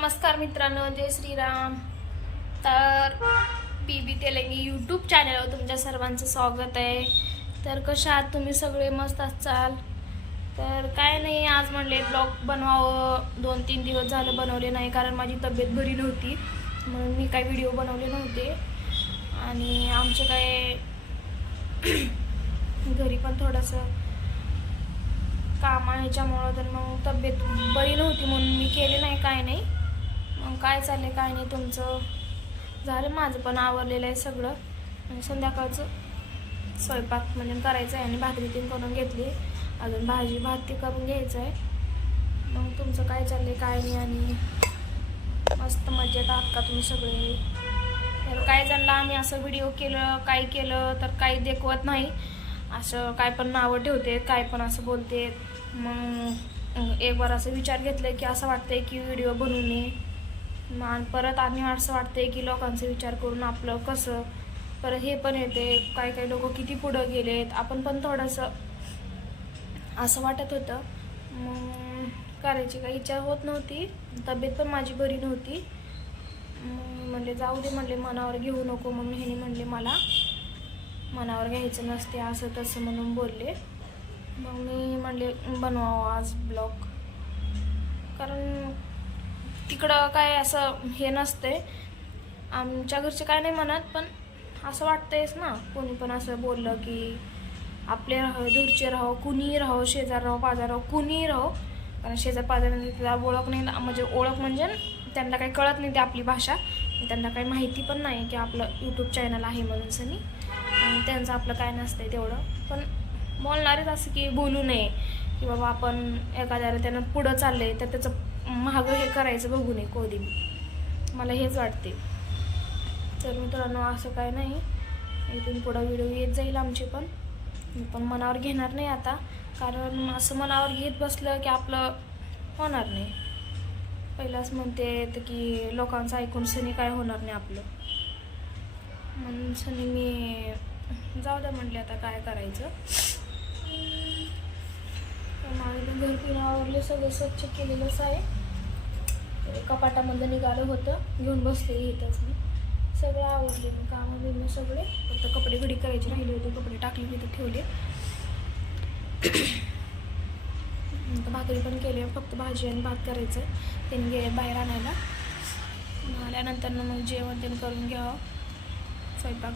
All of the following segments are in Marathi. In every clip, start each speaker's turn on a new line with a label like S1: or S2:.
S1: नमस्कार मित्रांनो जय श्रीराम. तर पी बी तेलंगी यूट्यूब चॅनलवर तुमच्या सर्वांचं स्वागत आहे. तर कशा आहात तुम्ही सगळे? मस्त असाल तर काय नाही आज म्हणले ब्लॉग बनवावं. दोन तीन दिवस झालं बनवले नाही कारण माझी तब्येत बरी नव्हती. म्हणून मी काय व्हिडिओ बनवले नव्हते. आणि आमचे काय घरी पण थोडंसं काम आहे ह्याच्यामुळं तर मग तब्येत बरी नव्हती म्हणून मी केले नाही काय नाही. मग काय चाललं काय नाही तुमचं? झालं माझं पण आवरलेलं आहे सगळं. आणि संध्याकाळचं स्वयंपाक म्हणजे करायचं आहे आणि भाकरी तीन करून घेतली अजून भाजी भात ते करून घ्यायचं आहे. मग तुमचं काय चाललं काय नाही आणि मस्त मजेत आहात का तुम्ही सगळे? तर काही जणला आम्ही असं व्हिडिओ केलं काय केलं तर काही देखवत नाही. असं काय पण नावं ठेवते काय पण असं बोलते मग एक बार असं विचार घेतलं की असं वाटतंय की व्हिडिओ बनवू नये. मग आणि परत आणि असं वाटते की लोकांचा विचार करून आपलं कसं परत हे पण येते. काही काही लोक किती पुढं गेलेत आपण पण थोडंसं असं वाटत होतं. मग करायची काही इच्छा होत नव्हती. तब्येत पण माझी बरी नव्हती. मग म्हणले जाऊ दे म्हणले मनावर घेऊ नको. मग ह्याने म्हणले मला मनावर घ्यायचं नसते असं तसं म्हणून बोलले. मग मी म्हणले बनवावं आज ब्लॉग कारण इकडं काय असं हे नसते. आमच्या घरचे काय नाही म्हणत पण असं वाटतंयच ना. कोणी पण असं बोललं की आपले राहो दूरचे राहो कुणीही राहो शेजार राहो पाजार राहो कुणीही राहो कारण शेजार पाजारांची म्हणजे ओळख नाही ना- म्हणजे ओळख म्हणजे त्यांना काही कळत नाही ते आपली भाषा. त्यांना काही माहिती पण नाही की आपलं यूट्यूब चॅनल आहे म्हणून सनी. आणि त्यांचं आपलं काय नसतंय तेवढं. पण बोलणारेच असं की बोलू नये. की बाबा आपण एखाद्याला त्यानं पुढं चाललंय तर त्याचं मागं हे करायचं बघू नये कोदी मला हेच वाटते तर मित्रांनो असं काय नाही. इथून पुढं व्हिडिओ येत जाईल आमचे पण. पण मनावर घेणार नाही आता. कारण असं मनावर घेत बसलं की आपलं होणार नाही. पहिलाच म्हणते तर की लोकांचं ऐकून सनी काय होणार नाही आपलं. म्हणून सनी मी जाऊ द्या म्हटले आता काय करायचं. माझं घर पिणं सगळं स्वच्छ केलेलंच आहे. कपाटामधलं निघालं होतं. घेऊन बसले इथंच मी. सगळं आवडले मी कामं बिमं सगळे. फक्त कपडे घडी करायचे राहिले होते कपडे टाकले तिथं ठेवले. भाकरी पण केली फक्त भाजी आणि भात करायचं. त्यांनी गेले बाहेर आणायला. आल्यानंतर मग जेवण त्यांनी करून घ्यावं. स्वयंपाक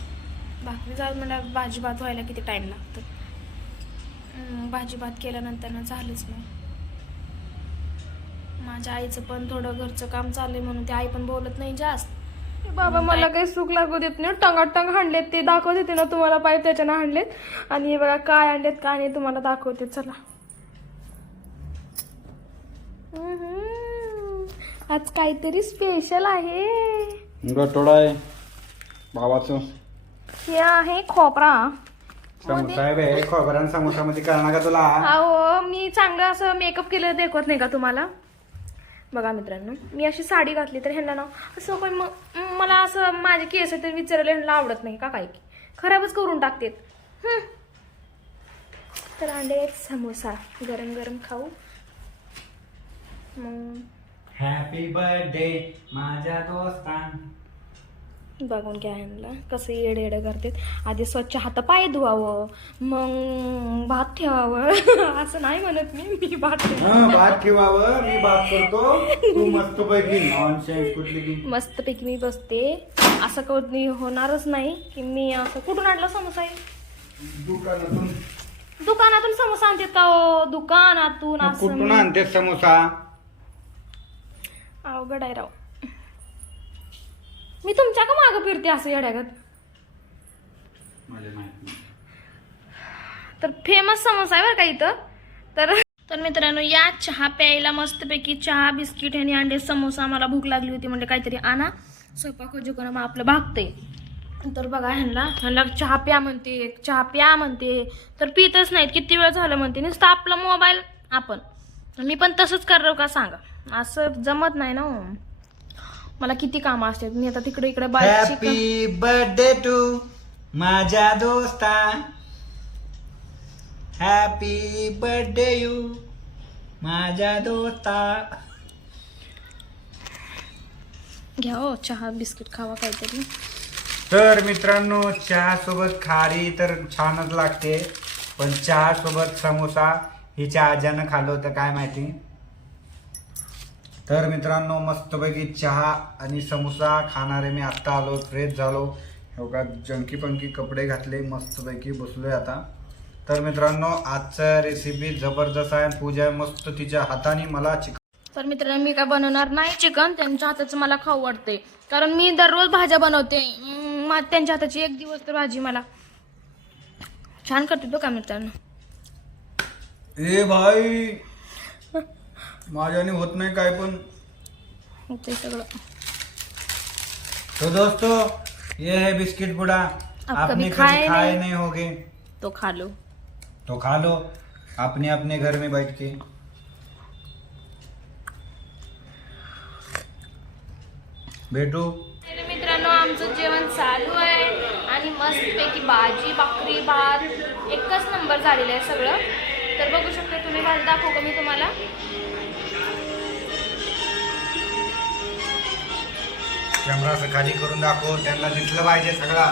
S1: भाकरी जाऊ म्हणा भाजी भात व्हायला किती टाईम लागतो. भाजी भात केल्यानंतर ना झालंच मग. माझ्या आईचं पण थोडं घरचं काम चाललंय म्हणून ते आई पण बोलत नाही जास्त.
S2: बाबा मला काही सुख लागू देत नाही. टंगाटंग हाणलेत ते दाखवत होते ना तुम्हाला पाहिजे त्याच्यानं हाणलेत. आणि हे बघा काय आणलेत काय नाही तुम्हाला दाखवते चला. आज काहीतरी स्पेशल आहे.
S3: गटोडा आहे भावाचं.
S2: हे आहे खोबरा.
S3: समोसा आहे बे खोबऱ्या समोसामध्ये करणार का तुला.
S2: अहो मी चांगलं असं मेकअप केलं देखवत नाही का तुम्हाला? बघा मित्रांनो मी अशी साडी घातली तर ह्यांना ना असं पण मग मला असं माझे केस तर विचारायला ह्यांना आवडत नाही का काय? की खराबच करून टाकतेत. तर अंडे आहेत समोसा गरम गरम खाऊ. मग
S3: हॅपी बर्थडे माझ्या दोस्तान
S2: बघून घ्या ह्यांना कसं येडे येडे करतात. आधी स्वच्छ हात पाय धुवावं. मग भात ठेवावं. असं नाही म्हणत मी. मी भात ठेव
S3: हं, भात ठेवावं. मी भात करतो. तू मस्त पैकी. नॉन सेन्स कुठली की
S2: मस्तपैकी मी बसते. असं कधी होणारच नाही की मी असं कुठून आणलं समोसा?
S3: दुकानातून.
S2: दुकानातून समोसा आणतात का हो दुकानातून असं
S3: कुठून आणते समोसा?
S2: अवघड आहे राव. मी तुमच्या का मागं फिरते असं येड्यागत? तर फेमस समोसा आहे बरं का इथं. तर
S1: तर मित्रांनो या चहा प्यायला मस्तपैकी चहा बिस्किट आणि अंडे समोसा मला भूक लागली होती म्हणजे काहीतरी आणा. स्वयंपाक जुकन मग आपलं भागते तर बघा ह्यांना ह्यांना चहा प्या म्हणते चहा प्या म्हणते. तर पितच नाहीत किती वेळ झालं म्हणते. नुसतं आपला मोबाईल आपण. मी पण तसंच करतो का सांगा. असं जमत नाही ना हो. मला किती कामं असतात. मी आता तिकडे इकडे
S3: हॅपी बर्थडे टू माझ्या दोस्ता. हॅपी बर्थडे यू माझ्या दोस्ता.
S1: घ्या हो चहा बिस्किट खावा काहीतरी.
S3: तर मित्रांनो चहा सोबत खारी तर छानच लागते. पण चहा सोबत समोसा हिच्या आज्यानं खाल्लं होतं काय माहिती? तर मित्रांनो मस्तपैकी चहा आणि समोसा खाणारे मी आत्ता आलो फ्रेश झालो. एवढा जंकी पंकी कपडे घातले मस्तपैकी बसलोय आता. तर मित्रांनो आजचा रेसिपी जबरदस्त आहे पूजा मस्त तिच्या हाताने मला चिकन
S1: तर मित्रांनो मी काय बनवणार नाही चिकन त्यांच्या हाताचं मला खाऊ वाटते कारण मी दररोज भाज्या बनवते. त्यांच्या हाताची एक दिवस तर भाजी मला. छान करते तो का मित्रांनो?
S3: ए भाई माझ्याने होत नाही काय पण.
S1: होते सगळं.
S3: तो दोस्तों ये है बिस्किट पुडा
S1: अब
S3: आपने
S1: कभी खाए
S3: खाए नहीं। होगे।
S1: तो खा लो।
S3: तो खा लो अपने अपने घर में बैठ के। बेटू।
S1: तर मित्रांनो आमचं जेवण चालू आहे आणि मस्तपैकी भाजी भाकरी भात एकच नंबर झालेलं आहे सगळं. तर बघू शकता तुम्ही भाजी दाखवू का मी तुम्हाला?
S3: कॅमेरा असं खाली करून दाखव त्यांना दिसलं पाहिजे सगळा.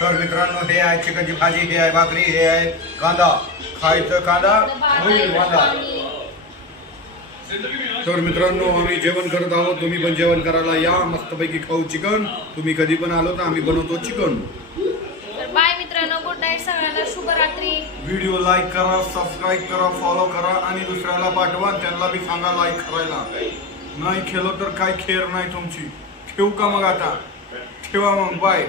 S3: तर मित्रांनो हे आहे चिकनची भाजी हे आहे भाकरी हे आहे कांदा. खायचं कांदा होईल वांदा. तर मित्रांनो आम्ही जेवण करत आहोत. तुम्ही पण जेवण करायला या. मस्तपैकी खाऊ चिकन. तुम्ही कधी पण आलो तर आम्ही बनवतो चिकन.
S1: तर बाय मित्रांनो गुड नाईट सगळ्यांना. शुभरात्री
S3: व्हिडिओ लाईक करा सबस्क्राईब करा फॉलो करा आणि दुसऱ्याला पाठवा त्यांना बी सांगा लाईक करायला. नाही केलं तर काय खेर नाही तुमची. ठेवू का मग आता? ठेवा मग बाय